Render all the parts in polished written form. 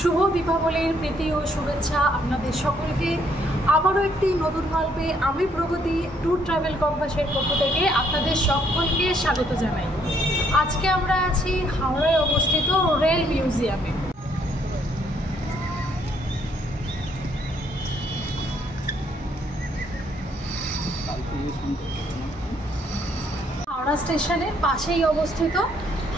শুভ দীপাবলির প্রীতি ও শুভেচ্ছা আপনাদের সকলকে। আবারও একটি নতুন গল্পে আমি প্রগতি ট্যুর ট্রাভেল কম্পাসের পক্ষ থেকে আপনাদের সকলকে স্বাগত জানাই। আজকে আমরা আছি হাওড়ায় অবস্থিত রেল মিউজিয়ামে। হাওড়া স্টেশনের পাশেই অবস্থিত।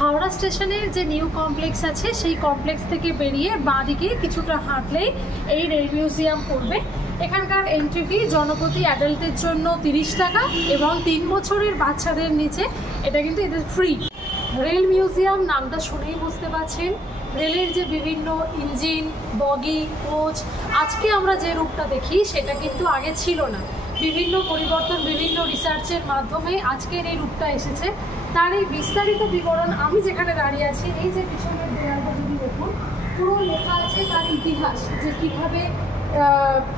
হাওড়া স্টেশনের যে নিউ কমপ্লেক্স আছে সেই কমপ্লেক্স থেকে বেরিয়ে বাঁদিকে কিছুটা হাঁটলেই এই রেল মিউজিয়াম পড়বে। এখানকার এন্ট্রি ফি জনপ্রতি অ্যাডাল্টের জন্য 30 টাকা এবং 3 বছরের বাচ্চাদের নিচে এটা কিন্তু এদের ফ্রি। রেল মিউজিয়াম নামটা শুনেই বুঝতে পারছেন রেলের যে বিভিন্ন ইঞ্জিন, বগি, কোচ, আজকে আমরা যে রূপটা দেখি সেটা কিন্তু আগে ছিল না। বিভিন্ন পরিবর্তন, বিভিন্ন রিসার্চের মাধ্যমে আজকের এই রূপটা এসেছে। তার এই বিস্তারিত বিবরণ আমি যেখানে দাঁড়িয়ে আছি, এই যে পিছনের দেয়ালটা যদি দেখুন, পুরো লেখা আছে তার ইতিহাস, যে কীভাবে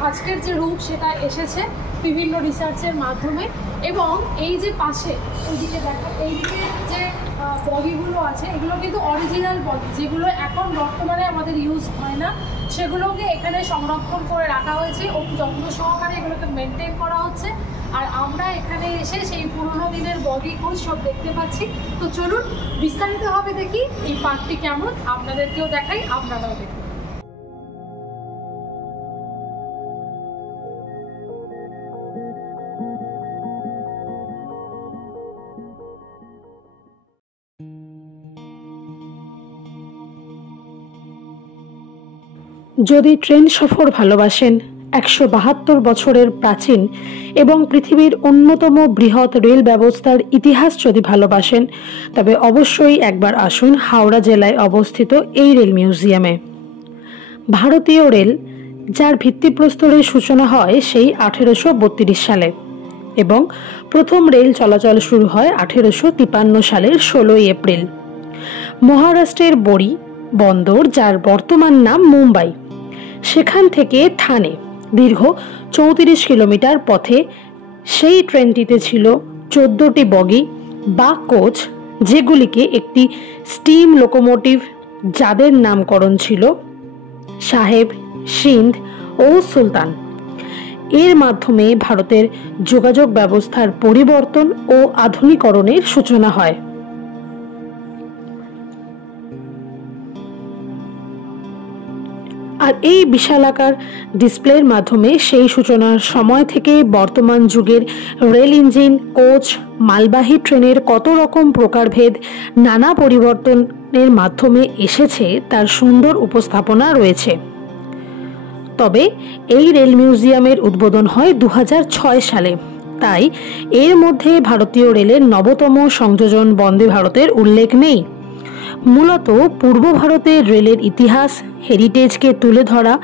আজকের যে রূপ সেটা এসেছে বিভিন্ন রিসার্চের মাধ্যমে। এবং এই যে পাশে এইদিকে দেখা, এইদিকে যে বগিগুলো আছে এগুলো কিন্তু অরিজিনাল বগি, যেগুলো এখন বর্তমানে আমাদের ইউজ হয় না, সেগুলোকে এখানে সংরক্ষণ করে রাখা হয়েছে ও যত্ন সহকারে এগুলোকে মেনটেন করা হচ্ছে। আর আমরা এখানে এসে সেই পুরোনো দিনের বগি কোচ সব দেখতে পাচ্ছি। তো চলুন বিস্তারিতভাবে দেখি এই পার্কটি কেমন, আপনাদেরকেও দেখাই, আপনারাও দেখুন। যদি ট্রেন সফর ভালোবাসেন, 172 বছরের প্রাচীন এবং পৃথিবীর অন্যতম বৃহৎ রেল ব্যবস্থার ইতিহাস যদি ভালোবাসেন, তবে অবশ্যই একবার আসুন হাওড়া জেলায় অবস্থিত এই রেল মিউজিয়ামে। ভারতীয় রেল, যার ভিত্তিপ্রস্তরের সূচনা হয় সেই 1832 সালে এবং প্রথম রেল চলাচল শুরু হয় 1853 সালের 16 এপ্রিল। মহারাষ্ট্রের বড়ি বন্দর, যার বর্তমান নাম মুম্বাই, সেখান থেকে থানে দীর্ঘ 34 কিলোমিটার পথে সেই ট্রেনটিতে ছিল 14টি বগি বা কোচ, যেগুলিকে একটি স্টিম লোকোমোটিভ, যাদের নামকরণ ছিল সাহেব, সিন্ধ ও সুলতান, এর মাধ্যমে ভারতের যোগাযোগ ব্যবস্থার পরিবর্তন ও আধুনিকরণের সূচনা হয়। আর এই বিশালাকার ডিসপ্লের মাধ্যমে সেই সূচনার সময় থেকে বর্তমান যুগের রেল ইঞ্জিন, কোচ, মালবাহী ট্রেনের কত রকম প্রকারভেদ, নানা পরিবর্তনের মাধ্যমে এসেছে তার সুন্দর উপস্থাপনা রয়েছে। তবে এই রেল মিউজিয়ামের উদ্বোধন হয় 2006 সালে, তাই এর মধ্যে ভারতীয় রেলের নবতম সংযোজন বন্দে ভারতের উল্লেখ নেই। মূলত পূর্ব ভারতের রেলের ইতিহাস, হেরিটেজকে তুলে ধরা,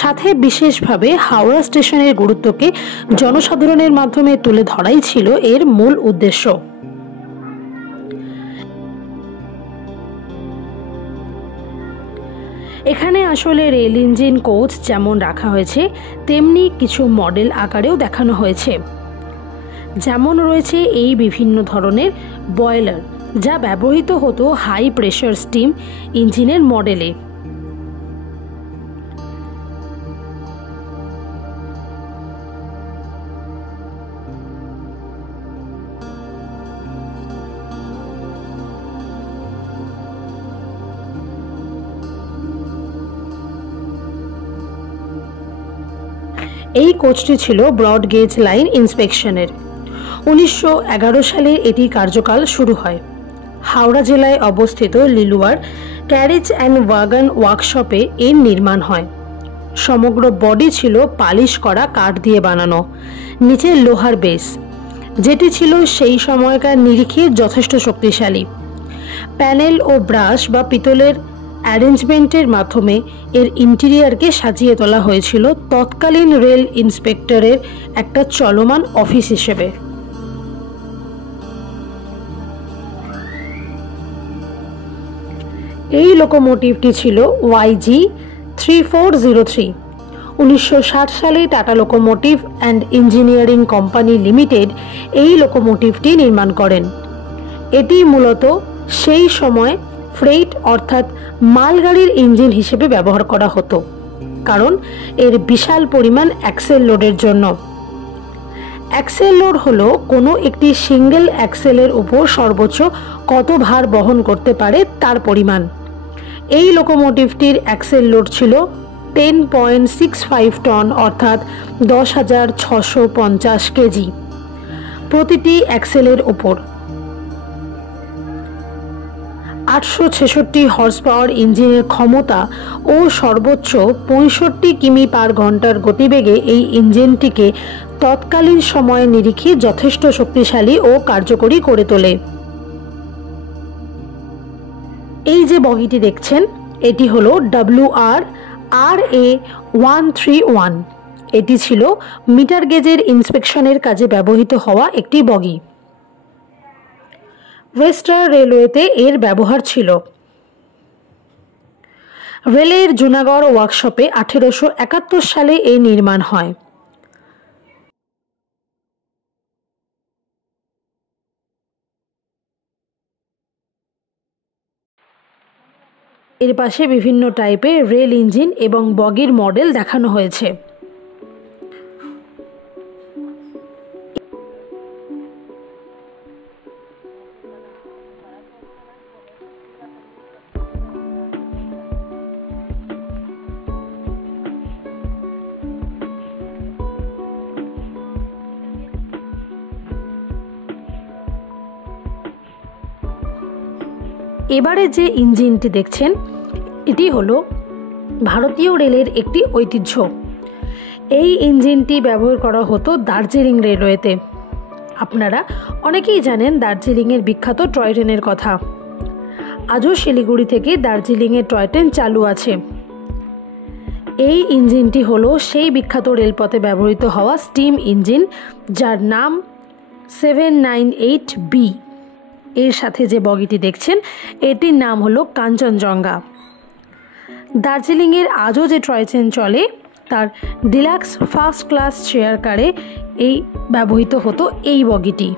সাথে বিশেষভাবে হাওড়া স্টেশনের গুরুত্বকে জনসাধারণের মাধ্যমে তুলে ধরাই ছিল এর মূল উদ্দেশ্য। এখানে আসলে রেল ইঞ্জিন, কোচ যেমন রাখা হয়েছে, তেমনি কিছু মডেল আকারেও দেখানো হয়েছে। যেমন রয়েছে এই বিভিন্ন ধরনের বয়লার, যা ব্যবহৃত হতো হাই প্রেশার স্টিম ইঞ্জিনের মডেলে। এই কোচটি ছিল ব্রড গেজ লাইন ইন্সপেকশনের। 1911 সালে এটি কার্যকাল শুরু হয়। হাওড়া জেলায় অবস্থিত লিলুয়ার ক্যারেজ অ্যান্ড ওয়াগন ওয়ার্কশপে এর নির্মাণ হয়। সমগ্র বডি ছিল পালিশ করা কাঠ দিয়ে বানানো, নিচে লোহার বেস, যেটি ছিল সেই সময়কার নিরিখে যথেষ্ট শক্তিশালী। প্যানেল ও ব্রাশ বা পিতলের অ্যারেঞ্জমেন্টের মাধ্যমে এর ইন্টেরিয়ারকে সাজিয়ে তোলা হয়েছিল তৎকালীন রেল ইন্সপেক্টরের একটা চলমান অফিস হিসেবে। এই লোকোমোটিভটি ছিল YG 3403। 1960 সালে tata locomotive and engineering company limited এই লোকোমোটিভটি নির্মাণ করেন। এটি মূলত সেই সময় ফ্রেইট অর্থাৎ মালগাড়ির ইঞ্জিন হিসেবে ব্যবহার করা হতো, কারণ এর বিশাল পরিমাণ অ্যাক্সেল লোডের জন্য। অ্যাক্সেল লোড হলো কোনো একটি সিঙ্গেল অ্যাক্সেলের উপর সর্বোচ্চ কত ভার বহন করতে পারে তার পরিমাণ। এই লোকোমোটিভটির অ্যাক্সেল লোড ছিল 10.65 টন অর্থাৎ 10,650 কেজি প্রতিটি অ্যাক্সেলের উপর। 866 হর্স পাওয়ার ইঞ্জিনের ক্ষমতা ও সর্বোচ্চ 65 কিমি পার ঘন্টার গতিবেগে এই ইঞ্জিনটিকে তৎকালীন সময়ের নিরিখে যথেষ্ট শক্তিশালী ও কার্যকরী করে তোলে। এই যে বগিটি দেখছেন, এটি হলো WR-RA131। এটি ছিল মিটার গেজের ইন্সপেকশনের কাজে ব্যবহৃত হওয়া একটি বগি। ওয়েস্টার্ন রেলওয়েতে এর ব্যবহার ছিল। রেলের জুনাগড় ওয়ার্কশপে 1871 সালে এর নির্মাণ হয়। এর পাশে বিভিন্ন টাইপের রেল ইঞ্জিন এবং বগির মডেল দেখানো হয়েছে। এবারে যে ইঞ্জিনটি দেখছেন, এটি হলো ভারতীয় রেলের একটি ঐতিহ্য। এই ইঞ্জিনটি ব্যবহার করা হতো দার্জিলিং রেলওয়েতে। আপনারা অনেকেই জানেন দার্জিলিংয়ের বিখ্যাত টয় ট্রেনের কথা। আজও শিলিগুড়ি থেকে দার্জিলিংয়ের টয় ট্রেন চালু আছে। এই ইঞ্জিনটি হলো সেই বিখ্যাত রেলপথে ব্যবহৃত হওয়া স্টিম ইঞ্জিন, যার নাম 798B। এর সাথে যে বগিটি দেখছেন, এটির নাম হলো কাঞ্চনজঙ্ঘা। দার্জিলিংয়ের আজও যে টয় ট্রেন চলে, তার ডিলাক্স ফার্স্ট ক্লাস চেয়ার কারে এই ব্যবহৃত হতো এই বগিটি।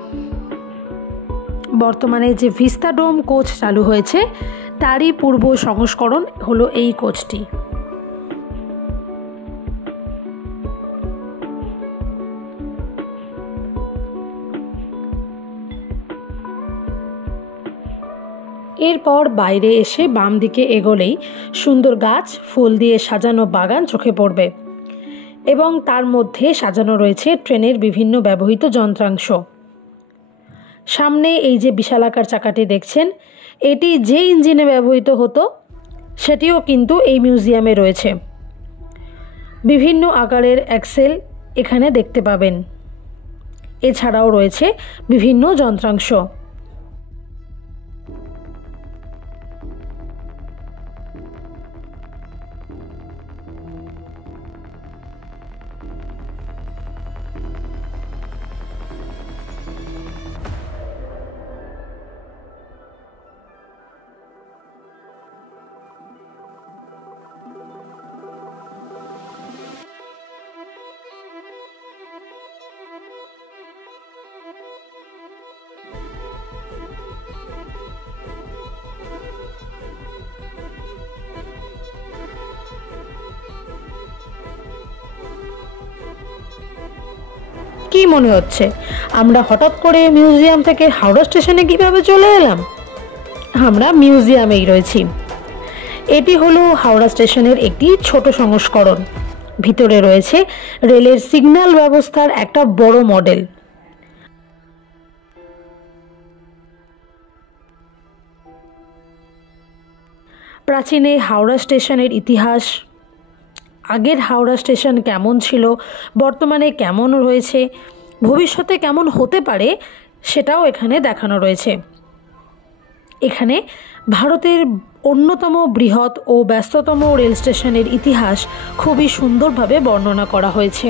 বর্তমানে যে ভিস্তাডোম কোচ চালু হয়েছে, তারই পূর্ব সংস্করণ হলো এই কোচটি। এরপর বাইরে এসে বাম দিকে এগোলেই সুন্দর গাছ ফুল দিয়ে সাজানো বাগান চোখে পড়বে এবং তার মধ্যে সাজানো রয়েছে ট্রেনের বিভিন্ন ব্যবহৃত যন্ত্রাংশ। সামনে এই যে বিশালাকার চাকাটি দেখছেন, এটি যে ইঞ্জিনে ব্যবহৃত হতো সেটিও কিন্তু এই মিউজিয়ামে রয়েছে। বিভিন্ন আকারের অ্যাক্সেল এখানে দেখতে পাবেন। এছাড়াও রয়েছে বিভিন্ন যন্ত্রাংশ। কি মনে হচ্ছে আমরা হঠাৎ করে মিউজিয়াম থেকে হাওড়া স্টেশনে কিভাবে চলে এলাম? আমরা মিউজিয়ামেই রয়েছি। এটি হলো হাওড়া স্টেশনের একটি ছোট সংস্করণ। ভিতরে রয়েছে রেলের সিগন্যাল ব্যবস্থার একটা বড় মডেল। প্রাচীনে হাওড়া স্টেশনের ইতিহাস, আগের হাওড়া স্টেশন কেমন ছিল, বর্তমানে কেমন রয়েছে, ভবিষ্যতে কেমন হতে পারে, সেটাও এখানে দেখানো রয়েছে। এখানে ভারতের অন্যতম বৃহৎ ও ব্যস্ততম রেল স্টেশনের ইতিহাস খুবই সুন্দরভাবে বর্ণনা করা হয়েছে।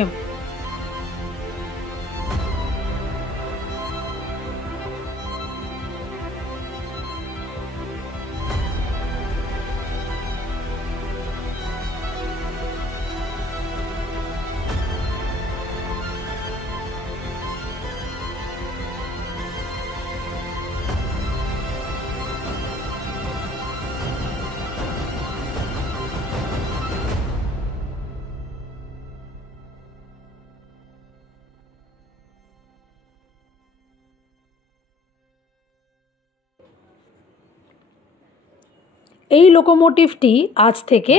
এই লোকোমোটিভটি আজ থেকে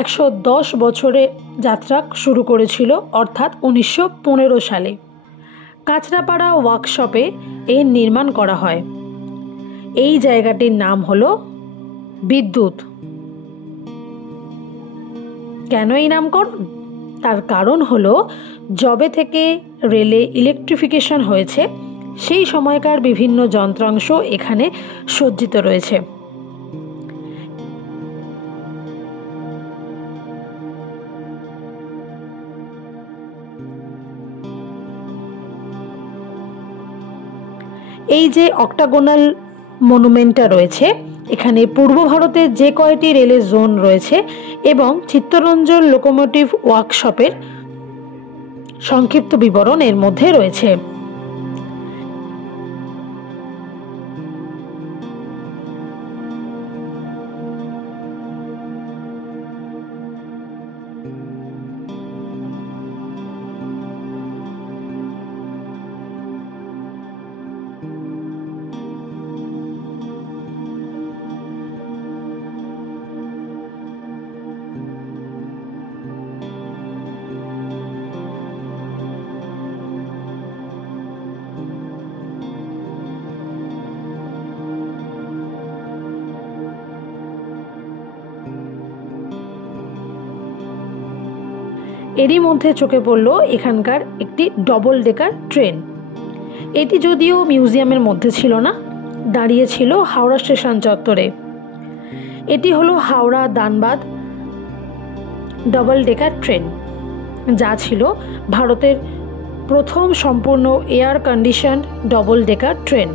110 বছরের যাত্রা শুরু করেছিল, অর্থাৎ 1915 সালে। কাঁচরাপাড়া ওয়ার্কশপে এর নির্মাণ করা হয়। এই জায়গাটির নাম হলো বিদ্যুৎ। কেন এই নামকরণ? তার কারণ হলো যবে থেকে রেলে ইলেকট্রিফিকেশন হয়েছে সেই সময়কার বিভিন্ন যন্ত্রাংশ এখানে সজ্জিত রয়েছে। এই যে অক্টাগোনাল মনুমেন্টটা রয়েছে, এখানে পূর্ব ভারতের যে কয়টি রেলের জোন রয়েছে এবং চিত্তরঞ্জন লোকোমোটিভ ওয়ার্কশপের সংক্ষিপ্ত বিবরণ এর মধ্যে রয়েছে। এরই মধ্যে চোখে পড়ল এখানকার একটি ডবল ডেকার ট্রেন। এটি যদিও মিউজিয়ামের মধ্যে ছিল না, দাঁড়িয়ে ছিল হাওড়া স্টেশন চত্বরে। এটি হলো Howrah Dhanbad double decker train, যা ছিল ভারতের প্রথম সম্পূর্ণ air condition double decker train.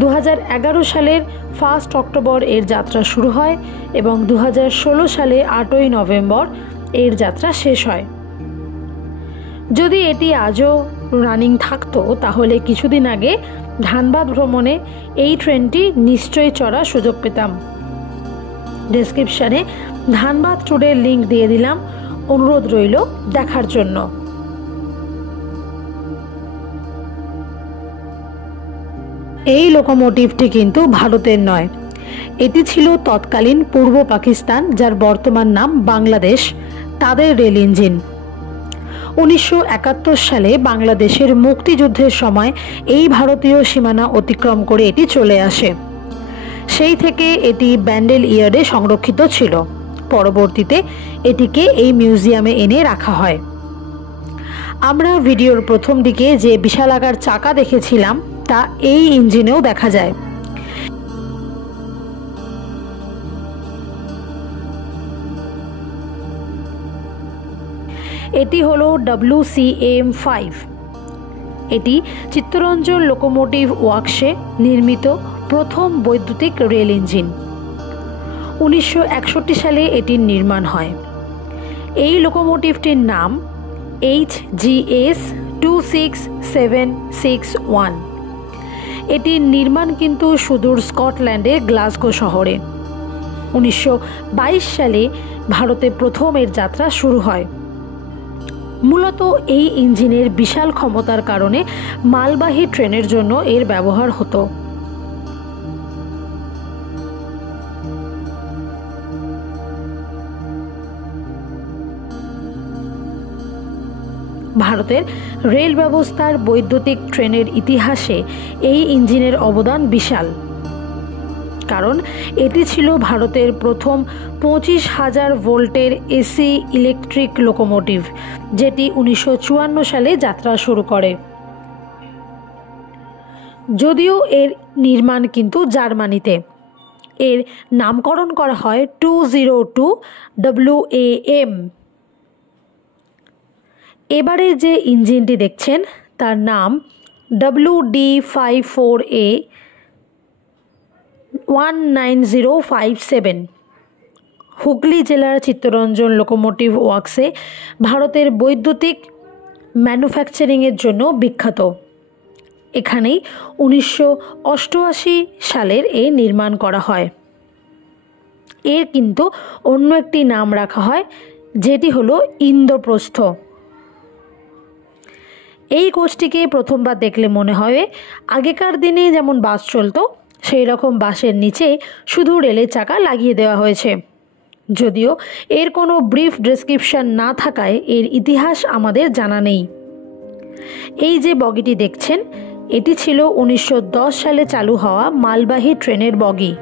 2011 সালের 1 অক্টোবর এর যাত্রা শুরু হয় এবং 2016 সালে 8ই নভেম্বর এর যাত্রা শেষ হয়। যদি এটি আজও রানিং থাকতো তাহলে কিছুদিন আগে ধানবাদ ভ্রমণে এই ট্রেনটি নিশ্চয়ই চড়ার সুযোগ পেতাম। ডেসক্রিপশনে ধানবাদ ট্যুরের লিঙ্ক দিয়ে দিলাম, অনুরোধ রইল দেখার জন্য। এই লোকোমোটিভটি কিন্তু ভারতের নয়, এটি ছিল তৎকালীন পূর্ব পাকিস্তান, যার বর্তমান নাম বাংলাদেশ, তাদের রেল ইঞ্জিন। 1971 সালে বাংলাদেশের মুক্তিযুদ্ধের সময় এই ভারতীয় সীমানা অতিক্রম করে এটি চলে আসে। সেই থেকে এটি ব্যান্ডেল ইয়ার্ডে সংরক্ষিত ছিল। পরবর্তীতে এটিকে এই মিউজিয়ামে এনে রাখা হয়। আমরা ভিডিওর প্রথম দিকে যে বিশালাকার চাকা দেখেছিলাম তা এই ইঞ্জিনেও দেখা যায়। এটি হলো WCM-5। এটি চিত্তরঞ্জন লোকোমোটিভ ওয়ার্কসে নির্মিত প্রথম বৈদ্যুতিক রেল ইঞ্জিন। 1961 সালে এটির নির্মাণ হয়। এই লোকোমোটিভটির নাম HGS 26761। এটির নির্মাণ কিন্তু সুদূর স্কটল্যান্ডের গ্লাসগো শহরে। 1922 সালে ভারতে প্রথম এর যাত্রা শুরু হয়। মূলত এই ইঞ্জিনের বিশাল ক্ষমতার কারণে মালবাহী ট্রেনের জন্য এর ব্যবহার হতো। ভারতের রেল ব্যবস্থার বৈদ্যুতিক ট্রেনের ইতিহাসে এই ইঞ্জিনের অবদান বিশাল, কারণ এটি ছিল ভারতের প্রথম 25,000 ভোল্টের এসি ইলেকট্রিক লোকোমোটিভ, যেটি 1954 সালে যাত্রা শুরু করে। যদিও এর নির্মাণ কিন্তু জার্মানিতে, এর নামকরণ করা হয় 202 WAM। এবারে যে ইঞ্জিনটি দেখছেন তার নাম WD54A 19057। হুগলি জেলার চিত্তরঞ্জন লোকোমোটিভ ওয়ার্কসে ভারতের বৈদ্যুতিক ম্যানুফ্যাকচারিংয়ের জন্য বিখ্যাত। এখানেই 1988 সালের এর নির্মাণ করা হয়। এর কিন্তু অন্য একটি নাম রাখা হয়, যেটি হলো ইন্দ্রপ্রস্থ। এই কোচটিকে প্রথমবার দেখলে মনে হয় আগেকার দিনে যেমন বাস চলতো সেই রকম বাসের নিচে শুধু রেলের চাকা লাগিয়ে দেওয়া হয়েছে। যদিও এর কোনো ব্রিফ ডেসক্রিপশন না থাকায় এর ইতিহাস আমাদের জানা নেই। এই যে বগিটি দেখছেন, এটি ছিল 1910 সালে চালু হওয়া মালবাহী ট্রেনের বগি।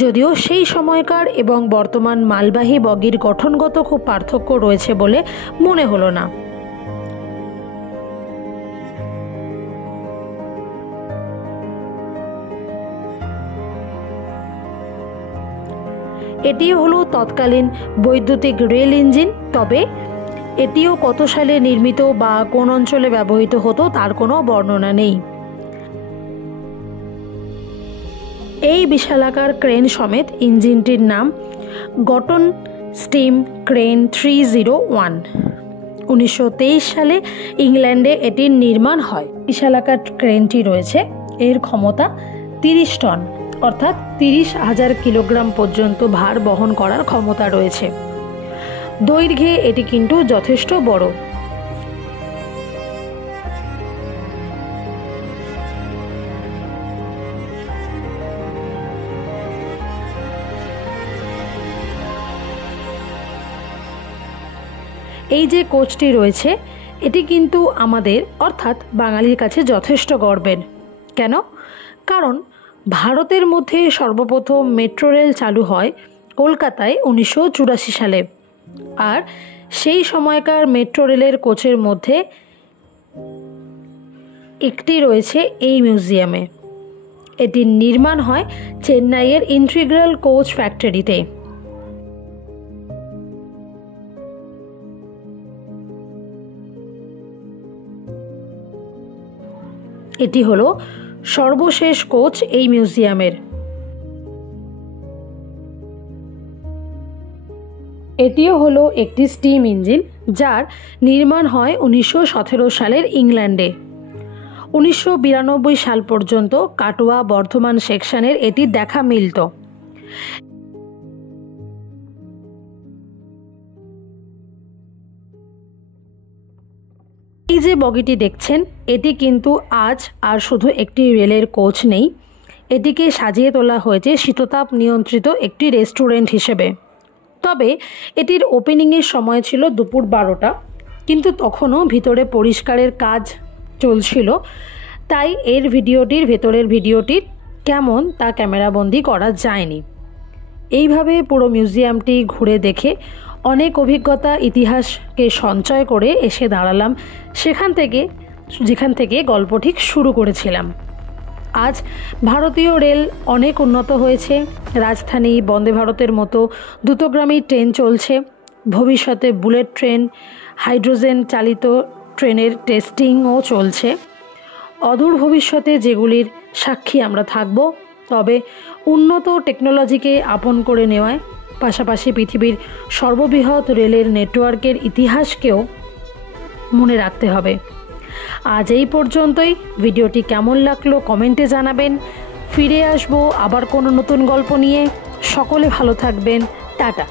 যদিও সেই সময়কার এবং বর্তমান মালবাহী বগির গঠনগত খুব পার্থক্য রয়েছে বলে মনে হলো না। এটিও হলো তৎকালীন বৈদ্যুতিক রেল ইঞ্জিন, তবে এটিও কত সালে নির্মিত বা কোন অঞ্চলে ব্যবহৃত হতো তার কোনো বর্ণনা নেই। এই বিশালাকার ক্রেন সমেত ইঞ্জিনটির নাম গটন স্টিম ক্রেন 301। 1923 সালে ইংল্যান্ডে এটির নির্মাণ হয়। বিশালাকার ক্রেনটি রয়েছে, এর ক্ষমতা 30 টন অর্থাৎ 30,000 কিলোগ্রাম পর্যন্ত ভার বহন করার ক্ষমতা রয়েছে। দৈর্ঘ্যে এটি কিন্তু যথেষ্ট বড়। এই যে কোচটি রয়েছে, এটি কিন্তু আমাদের অর্থাৎ বাঙালির কাছে যথেষ্ট গর্বের। কেন? কারণ ভারতের মধ্যে সর্বপ্রথম মেট্রো রেল চালু হয় কলকাতায় 1984 সালে। আর সেই সময়কার মেট্রো রেলের কোচের মধ্যে একটি রয়েছে এই মিউজিয়ামে। এটির নির্মাণ হয় চেন্নাইয়ের ইন্টিগ্রাল কোচ ফ্যাক্টরিতে। এটি হলো সর্বশেষ কোচ এই মিউজিয়ামের। এটিও হলো একটি স্টিম ইঞ্জিন, যার নির্মাণ হয় 1917 সালের ইংল্যান্ডে। 1992 সাল পর্যন্ত কাটোয়া বর্ধমান সেকশনের এটি দেখা মিলত। এই যে বগিটি দেখছেন, এটি কিন্তু আজ আর শুধু একটি রেলের কোচ নেই, এটিকে সাজিয়ে তোলা হয়েছে শীততাপ নিয়ন্ত্রিত একটি রেস্টুরেন্ট হিসেবে। তবে এটির ওপেনিংয়ের সময় ছিল দুপুর 12টা, কিন্তু তখনও ভিতরে পরিষ্কারের কাজ চলছিল, তাই এর ভেতরের ভিডিওটির কেমন তা ক্যামেরাবন্দি করা যায়নি। এইভাবে পুরো মিউজিয়ামটি ঘুরে দেখে অনেক অভিজ্ঞতা ইতিহাসকে সঞ্চয় করে এসে দাঁড়ালাম যেখান থেকে গল্প ঠিক শুরু করেছিলাম। আজ ভারতীয় রেল অনেক উন্নত হয়েছে। রাজধানী বন্দে ভারতের মতো দ্রুতগামী ট্রেন চলছে। ভবিষ্যতে বুলেট ট্রেন, হাইড্রোজেন চালিত ট্রেনের টেস্টিংও চলছে। অদূর ভবিষ্যতে যেগুলির সাক্ষী আমরা থাকব, তবে উন্নত টেকনোলজিকে আপন করে নেওয়ায় পাশাপাশি পৃথিবীর সর্ববৃহৎ রেলের নেটওয়ার্কের ইতিহাসকেও মনে রাখতে হবে। আজ এই পর্যন্তই। ভিডিওটি কেমন লাগলো কমেন্টে জানাবেন। ফিরে আসবো আবার কোনো নতুন গল্প নিয়ে। সকলে ভালো থাকবেন। টাটা।